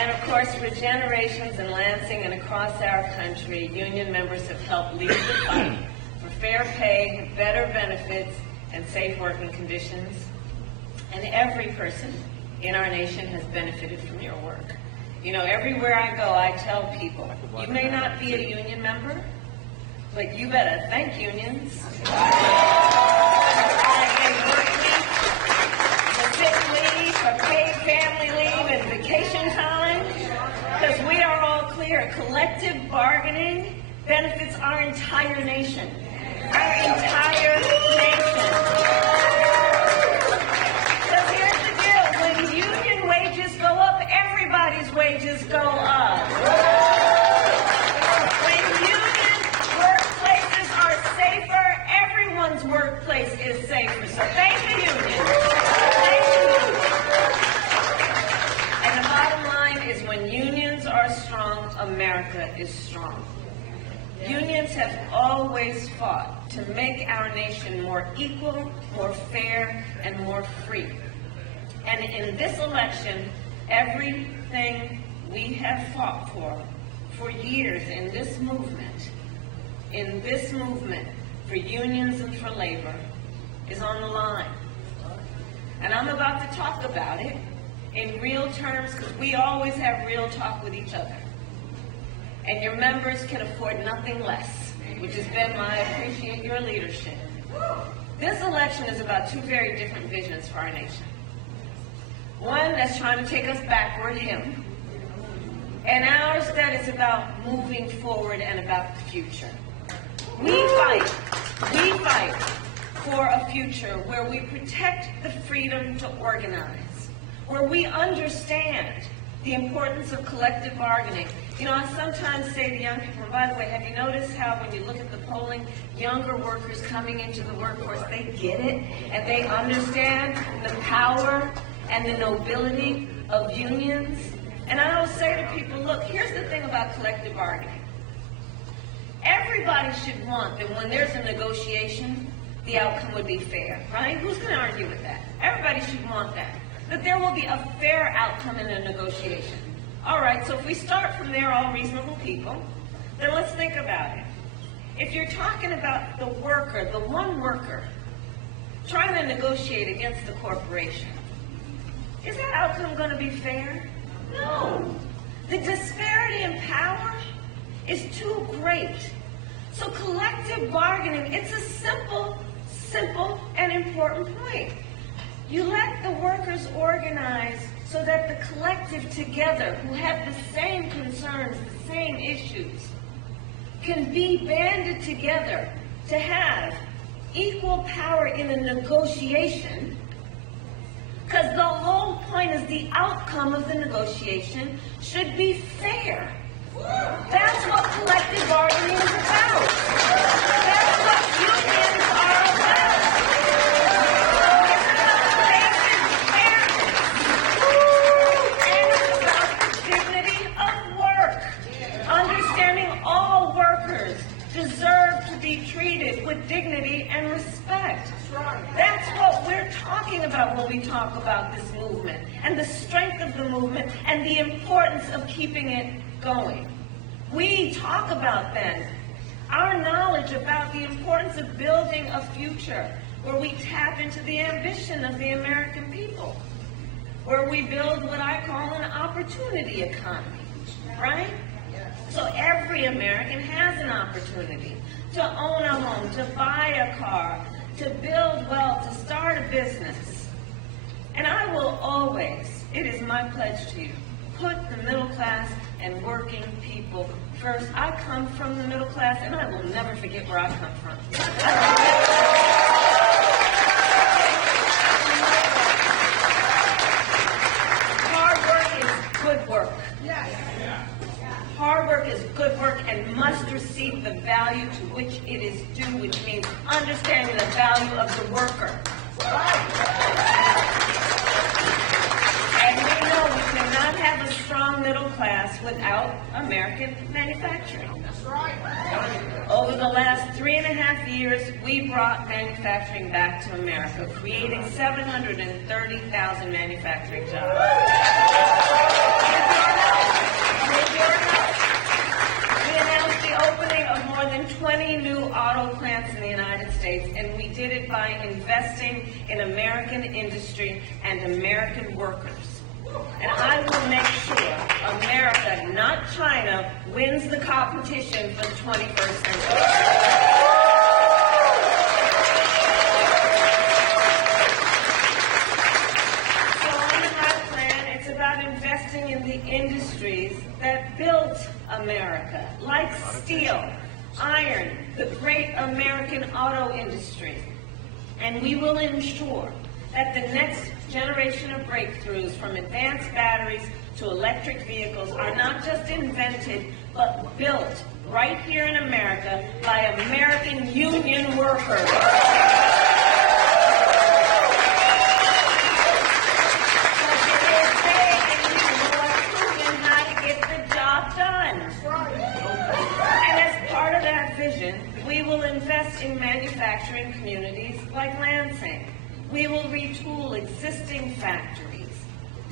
And of course, for generations in Lansing and across our country, union members have helped lead the fight for fair pay, better benefits, and safe working conditions. And every person in our nation has benefited from your work. You know, everywhere I go, I tell people, you may not be a union member, but you better thank unions. For sick leave, for paid family leave, and vacation time, because we are all clear, collective bargaining benefits our entire nation. Our entire nation. Because here's the deal, when union wages go up, everybody's wages go up. When union workplaces are safer, everyone's workplace is safer. So thank the union. Thank the union. And the bottom line is when unions are strong, America is strong. Unions have always fought to make our nation more equal, more fair, and more free. And in this election, everything we have fought for years in this movement for unions and for labor, is on the line. And I'm about to talk about it in real terms, because we always have real talk with each other. And your members can afford nothing less, which has been my appreciate your leadership. This election is about two very different visions for our nation. One that's trying to take us backward, him, and ours that is about moving forward and about the future. We fight for a future where we protect the freedom to organize, where we understand the importance of collective bargaining. You know, I sometimes say to young people, and by the way, have you noticed how when you look at the polling, younger workers coming into the workforce, they get it, and they understand the power and the nobility of unions? And I always say to people, look, here's the thing about collective bargaining. Everybody should want that when there's a negotiation, the outcome would be fair, right? Who's going to argue with that? Everybody should want that. That there will be a fair outcome in a negotiation. All right, so if we start from there, all reasonable people, then let's think about it. If you're talking about the worker, the one worker, trying to negotiate against the corporation, is that outcome going to be fair? No. The disparity in power is too great. So collective bargaining, it's a simple and important point. You let the workers organize so that the collective together, who have the same concerns, the same issues, can be banded together to have equal power in a negotiation, because the whole point is the outcome of the negotiation should be fair. That's what collective bargaining is about. That's what unions are about. Deserve to be treated with dignity and respect. That's what we're talking about when we talk about this movement and the strength of the movement and the importance of keeping it going. We talk about then our knowledge about the importance of building a future where we tap into the ambition of the American people, where we build what I call an opportunity economy, right? So every American has an opportunity to own a home, to buy a car, to build wealth, to start a business. And I will always, it is my pledge to you, put the middle class and working people first. I come from the middle class, and I will never forget where I come from. Hard work is good work. Hard work is good work and must receive the value to which it is due, which means understanding the value of the worker. And we know we cannot have a strong middle class without American manufacturing. That's right. Over the last 3.5 years, we brought manufacturing back to America, creating 730,000 manufacturing jobs. in American industry and American workers. And I will make sure America, not China, wins the competition for the 21st century. So on my plan, it's about investing in the industries that built America, like steel, iron, the great American auto industry. And we will ensure that the next generation of breakthroughs, from advanced batteries to electric vehicles, are not just invented, but built right here in America by American union workers. We will invest in manufacturing communities like Lansing. We will retool existing factories,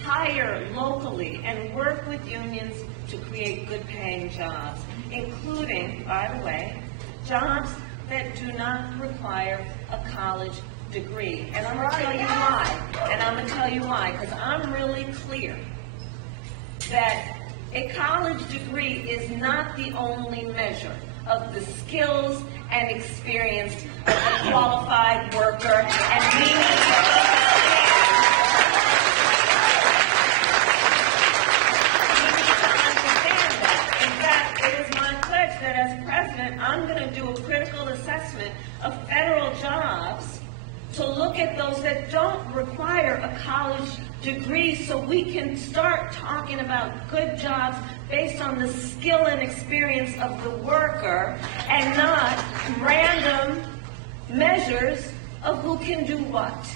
hire locally, and work with unions to create good-paying jobs, including, by the way, jobs that do not require a college degree. And I'm going to tell you why. Because I'm really clear that a college degree is not the only measure of the skills and experience of a qualified worker, and we need to understand that. In fact, it is my pledge that as president, I'm going to do a critical assessment of federal jobs to look at those that don't require a college degree, so we can start talking about good jobs based on the skill and experience of the worker, and not random measures of who can do what.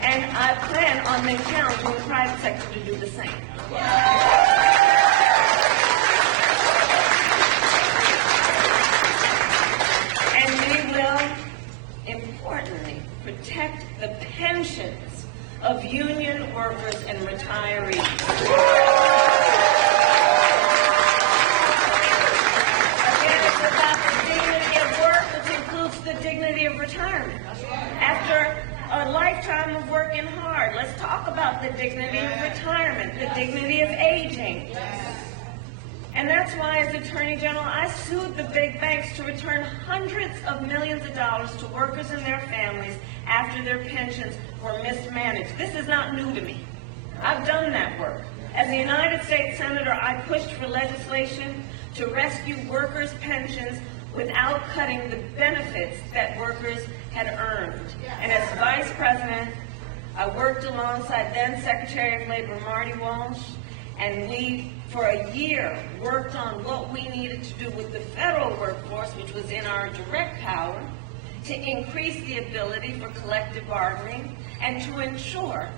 And I plan on challenging the private sector to do the same. And we will, importantly, protect the pensions of union workers and retirees. The dignity of retirement. After a lifetime of working hard, let's talk about the dignity of retirement, the dignity of aging. And that's why, as Attorney General, I sued the big banks to return hundreds of millions of dollars to workers and their families after their pensions were mismanaged. This is not new to me. I've done that work. As a United States Senator, I pushed for legislation to rescue workers' pensions without cutting the benefits that workers had earned. And as Vice President, I worked alongside then Secretary of Labor Marty Walsh, and we, for a year, worked on what we needed to do with the federal workforce, which was in our direct power, to increase the ability for collective bargaining and to ensure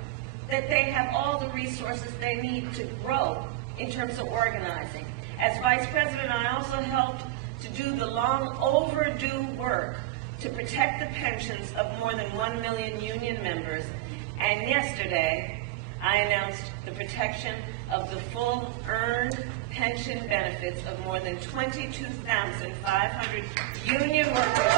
that they have all the resources they need to grow in terms of organizing. As Vice President, I also helped to do the long overdue work to protect the pensions of more than 1 million union members. And yesterday, I announced the protection of the full earned pension benefits of more than 22,500 union workers.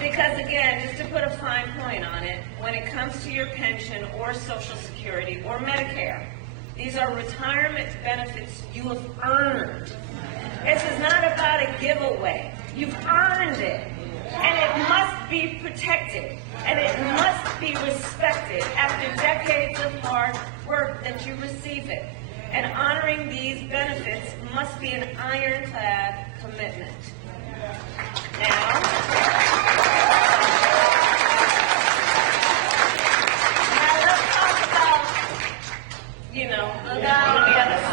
Because again, just to put a fine point on it, when it comes to your pension or Social Security or Medicare, these are retirement benefits you have earned. This is not about a giveaway. You've earned it. And it must be protected. And it must be respected after decades of hard work that you receive it. And honoring these benefits must be an ironclad commitment.